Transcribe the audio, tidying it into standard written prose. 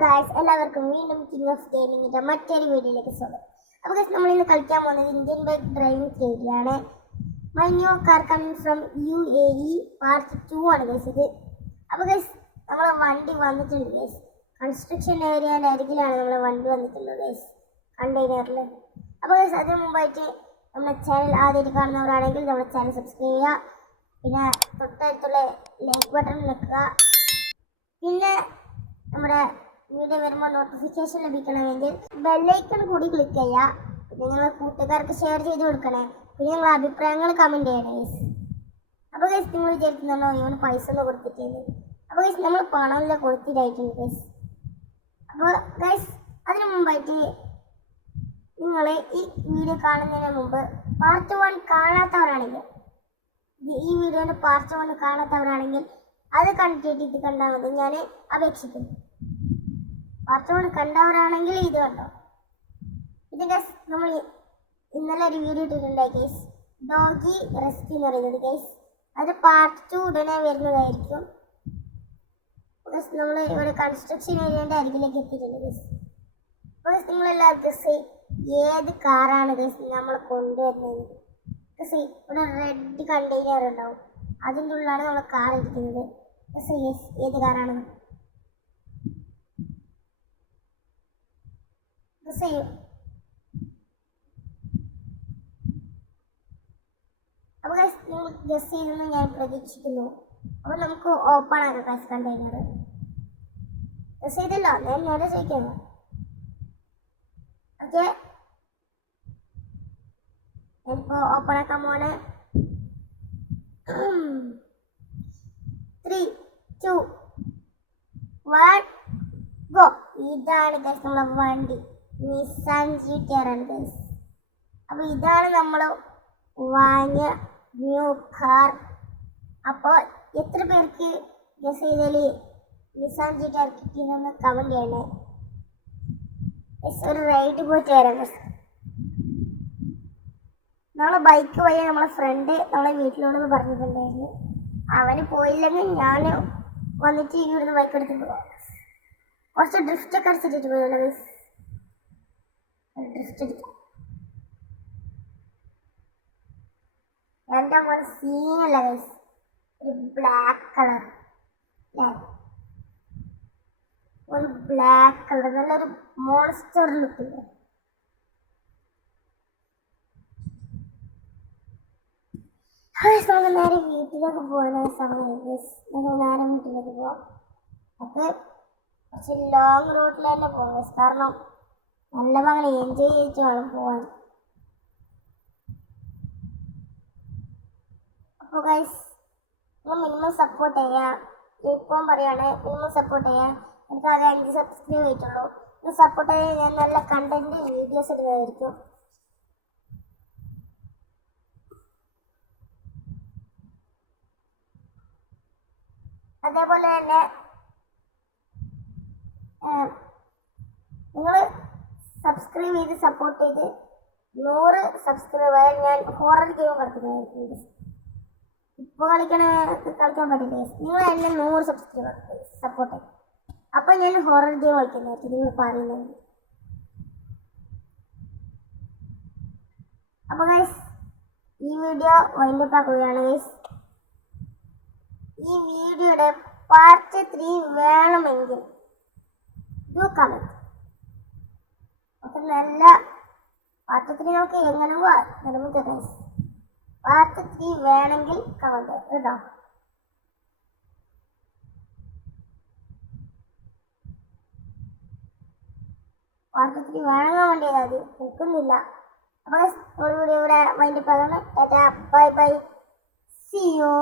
Guys, എല്ലാവർക്കും വീണ്ടും king of ഗെയിമിങ്ങിന്റെ മറ്റൊരു വീഡിയോയിലേക്ക് സ്വാഗതം. അപ്പോൾ ഗൈസ്, നമ്മൾ ഇന്ന് കളിക്കാൻ പോകുന്നത് ഇന്ത്യൻ ബൈക്ക് ഡ്രൈവിംഗ് സ്റ്റേജിലാണ്. My new car coming from UAE part 2 ആണ് ഗൈസ് ഇത്. അപ്പോൾ ഗൈസ്, നമ്മളെ വണ്ടി വന്നിട്ടുണ്ട് ഗൈസ്. കൺസ്ട്രക്ഷൻ ഏരിയയുടെ അരികിലാണ് നമ്മളെ വണ്ടി വന്നിട്ടുള്ളത് ഗൈസ്, കണ്ടെയ്നറിൽ. അപ്പോൾ ഗൈസ്, അതിന് മുമ്പായിട്ട് നമ്മുടെ ചാനൽ ആദ്യമായിട്ട് കാണുന്നവരാണെങ്കിൽ നമ്മുടെ ചാനൽ സബ്സ്ക്രൈബ് ചെയ്യുക. പിന്നെ തൊട്ടടുത്തുള്ള ലൈക്ക് ബട്ടൺ നിൽക്കുക. പിന്നെ നമ്മുടെ വീഡിയോ വരുമ്പോൾ നോട്ടിഫിക്കേഷൻ ലഭിക്കണമെങ്കിൽ ബെല്ലൈക്കൺ കൂടി ക്ലിക്ക് ചെയ്യുക. പിന്നെ നിങ്ങളുടെ കൂട്ടുകാർക്ക് ഷെയർ ചെയ്ത് കൊടുക്കണേ. പിന്നെ നിങ്ങളുടെ അഭിപ്രായങ്ങൾ കമൻറ്റ് ചെയ്യണേ ഗൈസ്. അപ്പോൾ ഗൈസ്, നിങ്ങൾ വിചാരിക്കുന്നുണ്ടോ ഇവന് പൈസ ഒന്നും കൊടുത്തിട്ടുണ്ട്? അപ്പോൾ ഗൈസ്, നമ്മൾ പണമെല്ലാം കൊടുത്തിട്ടായിട്ടുണ്ട് ഗൈസ്. അപ്പോൾ ഗൈസ്, അതിന് മുമ്പായിട്ട് നിങ്ങൾ ഈ വീഡിയോ കാണുന്നതിന് മുമ്പ് പാർട്ട് 1 കാണാത്തവരാണെങ്കിൽ, ഈ വീഡിയോൻ്റെ പാർട്ട് 1 കാണാത്തവരാണെങ്കിൽ അത് കണ്ടിട്ട് ഇത് കണ്ടാൽ മതി, ഞാൻ അപേക്ഷിക്കുന്നു. പാർട്ട് 1 കണ്ടവരാണെങ്കിൽ ഇത് കണ്ടോ. ഇത് ഗൈസ്, നമ്മൾ ഇന്നലെ ഒരു വീഡിയോ ഇട്ടിട്ടുണ്ടായി ഗൈസ്, ഡോഗി റെസ്ക്യൂ എന്ന് പറയുന്നത് ഗൈസ്. അത് പാർട്ട് 2 ഉടനെ വരുന്നതായിരിക്കും ഗൈസ്. നമ്മൾ ഇവിടെ കൺസ്ട്രക്ഷൻ ഏരിയൻ്റെ അരികിലേക്ക് എത്തിയിട്ടുണ്ട് ഗൈസ്. അപ്പോൾ ഗൈസ്, നിങ്ങളെല്ലാവരും ഗൈസ് ഏത് കാറാണ് ഗൈസ് നമ്മൾ കൊണ്ടുവരുന്നത്? ഗൈസ്, ഇവിടെ റെഡ് കണ്ടെയ്നർ ഉണ്ടാവും, അതിൻ്റെ ഉള്ളിലാണ് നമ്മൾ കാർ ഇരിക്കുന്നത്. ഗൈസ്, ഏത് കാറാണ്? അപ്പോൾ ഗൈസ്, നിങ്ങൾ ഗസ് ചെയ്തെന്ന് ഞാൻ പ്രതീക്ഷിക്കുന്നു. അപ്പോൾ നമുക്ക് ഓപ്പൺ ആക്കാം ഗൈസ് കണ്ടെയ്നർ. ഗസ് ചെയ്തല്ലോ, ഞാൻ നേരെ ചോദിക്കുന്നു. ഓക്കെ, ഞാനിപ്പോൾ ഓപ്പൺ ആക്കാൻ പോണേ. 3, 2, 1 ഗോ. ഇതാണ് ഗൈസ് നമ്മളെ വണ്ടി, നിസാൻ GT-R ആണ് ഗൈസ്. അപ്പോൾ ഇതാണ് നമ്മൾ വാങ്ങിയ ന്യൂ കാർ. അപ്പോൾ എത്ര പേർക്ക് ഗസ് ചെയ്താൽ നിസാൻ GT-R കിട്ടിയെന്ന് കമൻറ്റ് ചെയ്യണേ. ഒരു റൈഡ് പോയിട്ട് വരാം ഗൈസ്. നമ്മളെ ബൈക്ക് വഴി നമ്മളെ ഫ്രണ്ട് നമ്മളെ വീട്ടിലോടെന്ന് പറഞ്ഞിട്ടുണ്ടായിരുന്നു. അവന് പോയില്ലെങ്കിൽ ഞാൻ വന്നിട്ട് ഇവിടുന്ന് ബൈക്ക് എടുത്തിട്ട് പോകാം. കുറച്ച് ഡ്രിഫ്റ്റൊക്കെ അടിച്ചിട്ട് പോയല്ലോ ഗൈസ്. ഡ്രിഫ്റ്റ് അടിക്കാം. എൻ്റെ മോൻ സീനല്ല ഗൈസ്, ഒരു ബ്ലാക്ക് കളർ, ഒരു ബ്ലാക്ക് കളർ, നല്ലൊരു മോൺസ്റ്റർ ലുക്കില്ല. നമുക്ക് നേരെ വീട്ടിലേക്ക് പോകുന്ന സമയം ഗൈസ്. നമുക്ക് നേരെ വീട്ടിലേക്ക് പോവാം. അത് കുറച്ച് ലോങ് റൂട്ടിൽ തന്നെ പോകാം ഗൈസ്, കാരണം നല്ല അങ്ങനെ എൻജോയ് ചെയ്തിട്ട് വേണം പോകാൻ. അപ്പോൾ ഗൈസ്, നിങ്ങൾ മിനിമം സപ്പോർട്ട് ചെയ്യുക. ഇപ്പം പറയുകയാണ്, മിനിമം സപ്പോർട്ട് ചെയ്യുക. എനിക്ക് ആകെ 5 സബ്സ്ക്രൈബ് ആയിട്ടുള്ളൂ. നിങ്ങൾ സപ്പോർട്ട് ചെയ്യാൻ ഞാൻ നല്ല കണ്ടന്റ് വീഡിയോസ് ഇടുന്നതായിരിക്കും. അതേപോലെ തന്നെ നിങ്ങൾ സബ്സ്ക്രൈബ് ചെയ്ത് സപ്പോർട്ട് ചെയ്ത് 100 സബ്സ്ക്രൈബ് ആയാൽ ഞാൻ ഹൊറർ ഗെയിം കളിക്കുന്നതായിരിക്കും. ഇപ്പോൾ കളിക്കാൻ പറ്റില്ല. നിങ്ങൾ എന്നെ 100 സബ്സ്ക്രൈബ് സപ്പോർട്ട് ചെയ്യും, അപ്പോൾ ഞാൻ ഹൊറർ ഗെയിം കളിക്കുന്നതായിരിക്കും നിങ്ങൾ പറയുന്നത്. അപ്പോൾ ഗൈസ്, ഈ വീഡിയോ വൈൻഡപ്പ് ആക്കുകയാണ് ഗൈസ്. ഈ വീഡിയോയുടെ പാർട്ട് 3 വേണമെങ്കിൽ കമന്റ്. അപ്പം നല്ല പാർട്ട് 3 നമുക്ക് എങ്ങനെ നിർമ്മിക്കാം ഗൈസ്. പാർട്ട് 3 വേണമെങ്കിൽ കമന്റ് കേട്ടോ. പാർട്ട് 3 വേണമെങ്കിൽ കമന്റ് ചെയ്താൽ മതി, നിൽക്കുന്നില്ല. അപ്പോൾ ഇവിടെ വൈൻഡപ്പ് ആകണം. Tata, bye bye, see U.